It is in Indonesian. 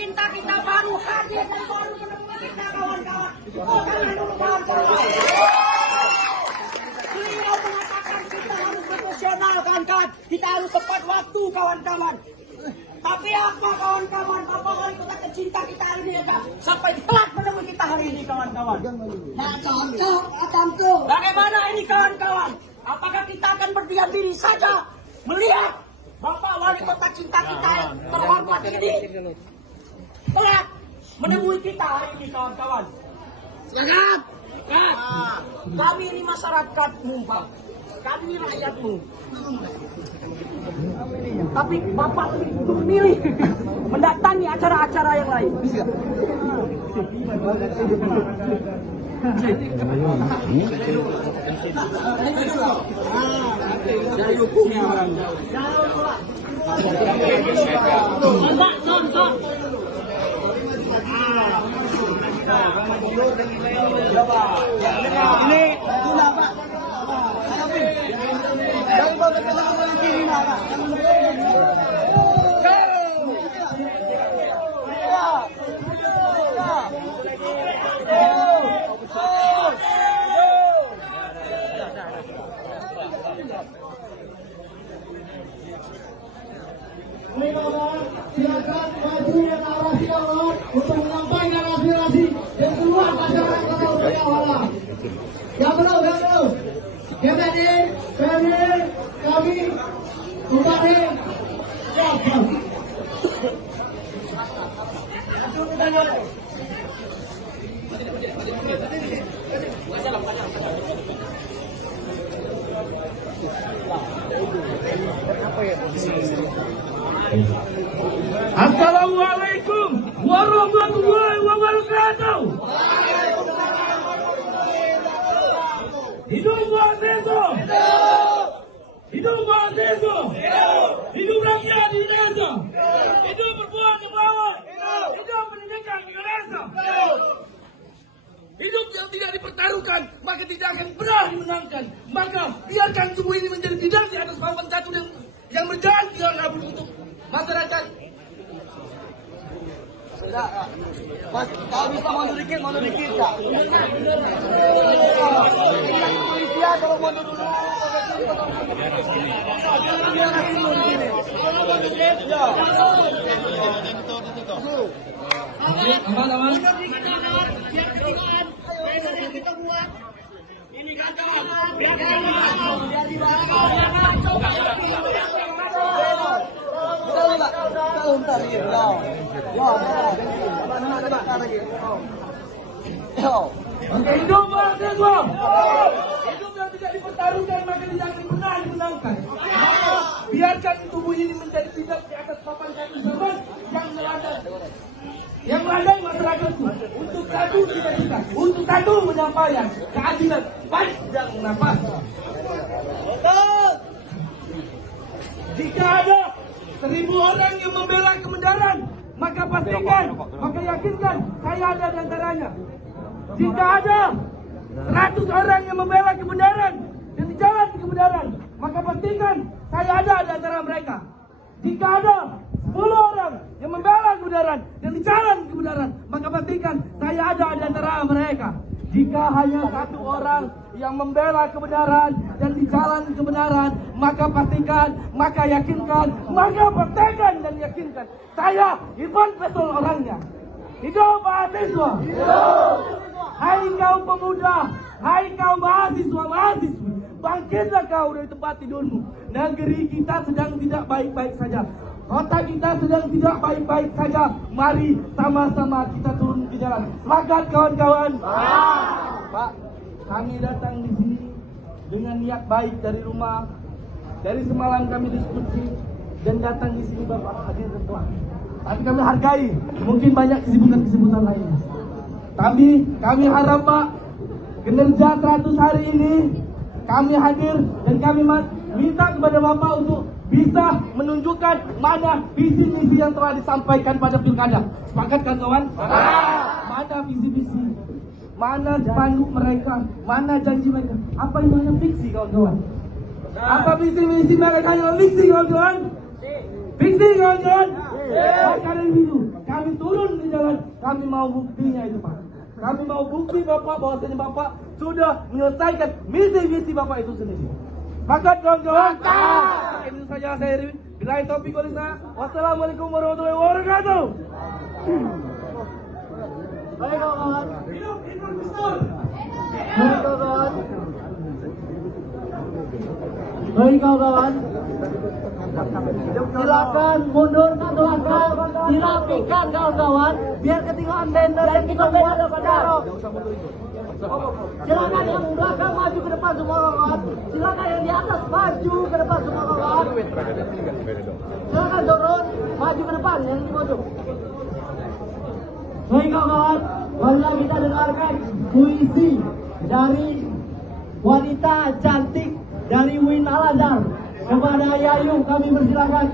cinta kita baru hadir dan baru menemui kita kawan-kawan. Oh, jangan dulu kawan-kawan. Beliau mengatakan kita harus profesional kawan-kawan. Kita harus tepat waktu kawan-kawan. Tapi apa kawan-kawan? Apa wali kota tercinta kita hari ini ya, sampai telat menemui kita hari ini kawan-kawan. Nah, cocok akamku. Bagaimana ini kawan-kawan? Apakah kita akan berdiam diri saja melihat Bapak wali kota cinta kita yang terhormat ini telat menemui kita hari ini kawan-kawan? Semangat! Kami ini masyarakatmu, Pak. Kami ini rakyatmu. Tapi Bapak lebih memilih mendatangi acara-acara yang lain. Dari hukumnya orang. Ini guna Pak. Yang mau berkenaan dengan ini Pak. Silakan maju yang narasi awal untuk menyampaikan aspirasi dan keluar masyarakat Kota Udayana. Yang belum. DPD, kami kembali. Assalamualaikum warahmatullahi wabarakatuh. Hidup mahasiswa. Hidup mahasiswa. Hidup rakyat Indonesia. Hidup perempuan bawah. Hidup pendidikan Indonesia. Hidup yang tidak dipertaruhkan maka tidak akan pernah dimenangkan. Maka biarkan tubuh ini menjadi bidang di atas papan satu yang berjalan dengan untuk masyarakat. Mas, kalau bisa mundur dikit, Kak. Polisian kalau mundur dulu. Aman. Kita buat ini gagal. Hidup mahasiswa. Hidup yang tidak dipertaruhkan maka tidak akan pernah dimenangkan. Maka biarkan tubuh ini menjadi tidak di atas papan satu zaman yang melandai masyarakatku untuk satu cita-cita, untuk satu menyampaikan keadilan panjang nafas. Jika ada 1000 orang yang membela kebenaran, maka pastikan, maka yakinkan saya ada di antaranya. Jika ada 100 orang yang membela kebenaran dan di jalan kebenaran, maka pastikan saya ada di antara mereka. Jika ada 10 orang yang membela kebenaran dan di jalan kebenaran, maka pastikan saya ada di antara mereka. Jika hanya 1 orang yang membela kebenaran dan di jalan kebenaran, maka pastikan, maka yakinkan, maka pastikan dan yakinkan saya Irfan Pesul orangnya. Hidup mahasiswa. Hidup. Hai kaum pemuda, hai kaum mahasiswa-mahasiswi, bangkitlah kau dari tempat tidurmu. Negeri kita sedang tidak baik-baik saja. Kota kita sedang tidak baik-baik saja. Mari sama-sama kita turun ke jalan. Semangat kawan-kawan. Pak, kami datang di sini dengan niat baik dari rumah. Dari semalam kami diskusi dan datang di sini Bapak hadir telah. Tapi kami hargai, mungkin banyak kesibukan-kesibukan lainnya. Tapi kami harap Pak, kinerja 100 hari ini kami hadir dan kami minta kepada Bapak untuk bisa menunjukkan mana visi-misi yang telah disampaikan pada pilkada. Sepakat kan kawan? Mana visi-misi? Mana panggung mereka? Mana janji mereka? Apa yang hanya fiksi kawan-kawan? Apa visi-misi mereka yang fiksi kawan-kawan? Fiksi kawan-kawan? Karena itu kami turun di jalan, kami mau buktinya itu Pak. Kami mau bukti Bapak bahwasanya Bapak sudah menyelesaikan misi-misi Bapak itu sendiri. Maka kawan-kawan, ini saja saya Erwin. Bilahi taufiq wal hidayah. Wassalamualaikum warahmatullahi wabarakatuh. Baik kawan. Hidup Gus Dur. Baik kawan. Baik kawan. Silakan mundur satu langkah, dirapikan kawan-kawan, biar ketinggalan banner dan kita buat sekarang. Silakan yang belakang maju ke depan semua kawan. Silakan yang di atas maju ke depan semua kawan. Silakan turun, maju ke depan yang di pojok. Baik kawan, marilah kita dengarkan puisi dari wanita cantik dari Win Al Azhar. Kepada Yayu kami persilakan.